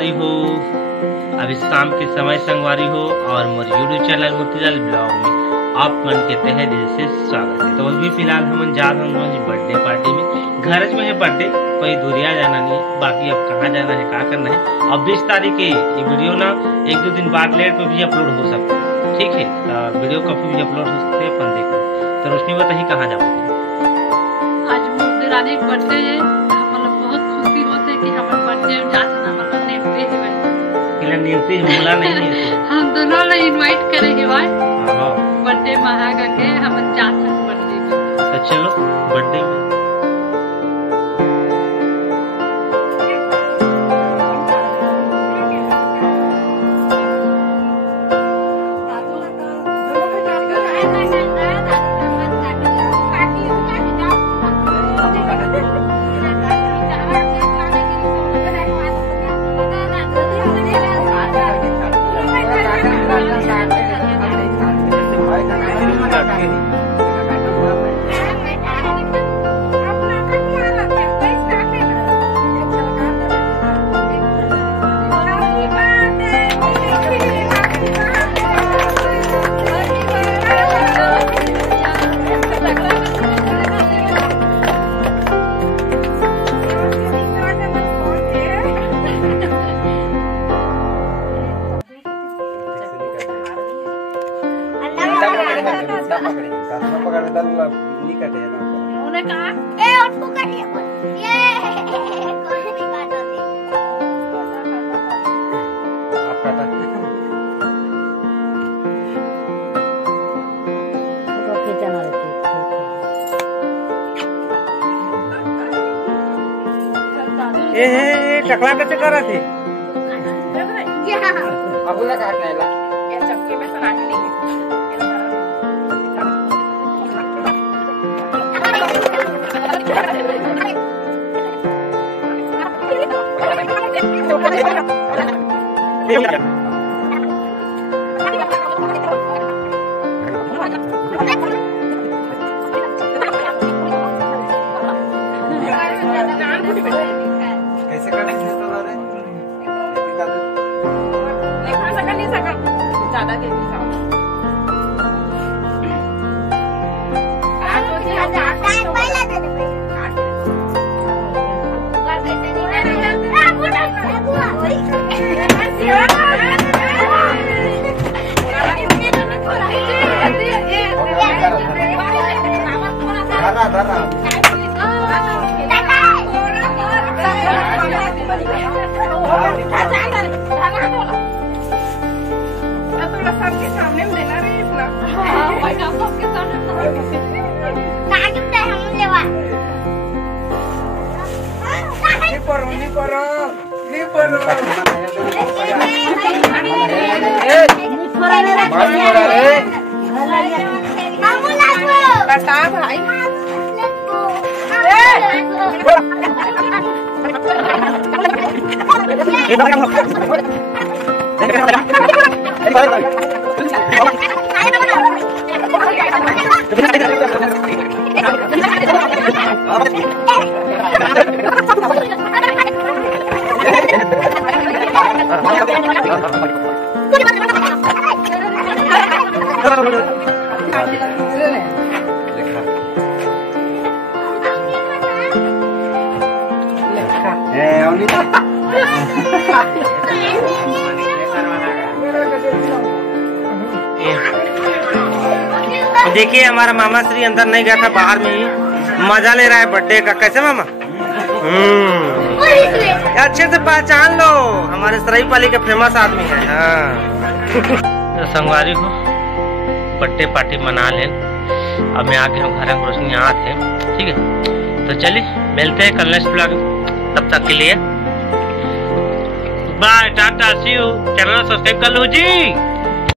संगवारी हो, अभी शाम के समय संगवारी हो और मोर यूट्यूब चैनल मोतीलाल ब्लॉग में आप मन के तहे दिल से स्वागत है। तो अभी फिलहाल हम जा रहे हैं बर्थडे पार्टी में, घर में है बर्थडे, कोई दूरिया जाना नहीं, बाकी अब कहाँ जाना है क्या करना है। अब 20 तारीख के ये वीडियो ना 1-2 दिन बाद लेट पे भी अपलोड हो सकता है, ठीक है। तो वीडियो कभी भी अपलोड हो सकते हैं, अपन देखो। तो रोशनी बताइए कहाँ जाओगे? आज मोर दिरानी बर्थडे है, हम लोग बहुत खुशी होते कि हमारे बर्थडे में जाते ना मतलब नेपते है किला नेपते बोला नहीं है हम दोनों ने इनवाइट करेंगे भाई बर्थडे महा करके हम जाते हैं बर्थडे में। तो चलो बर्थडे में टकला कैसे कर रहे थे? अब ना काटना है ला ये चक्के में सना के नहीं कैसे करना है ज्यादा के सबके सामने में देना रे इतना सबके देखिए हमारा मामा श्री अंदर नहीं गया था, बाहर में ही मजा ले रहा है बर्थडे का। कैसे मामा? अच्छे से पहचान लो, हमारे सराईपाली के फेमस आदमी है। तो संगवारी को बर्थडे पार्टी मना ले, अब मैं आगे हम घर रोशनी यहाँ थे, ठीक है। तो चलिए मिलते हैं कल नेक्स्ट ब्लॉग, तब तक के लिए bye tata see you. Channel subscribe कर लो जी।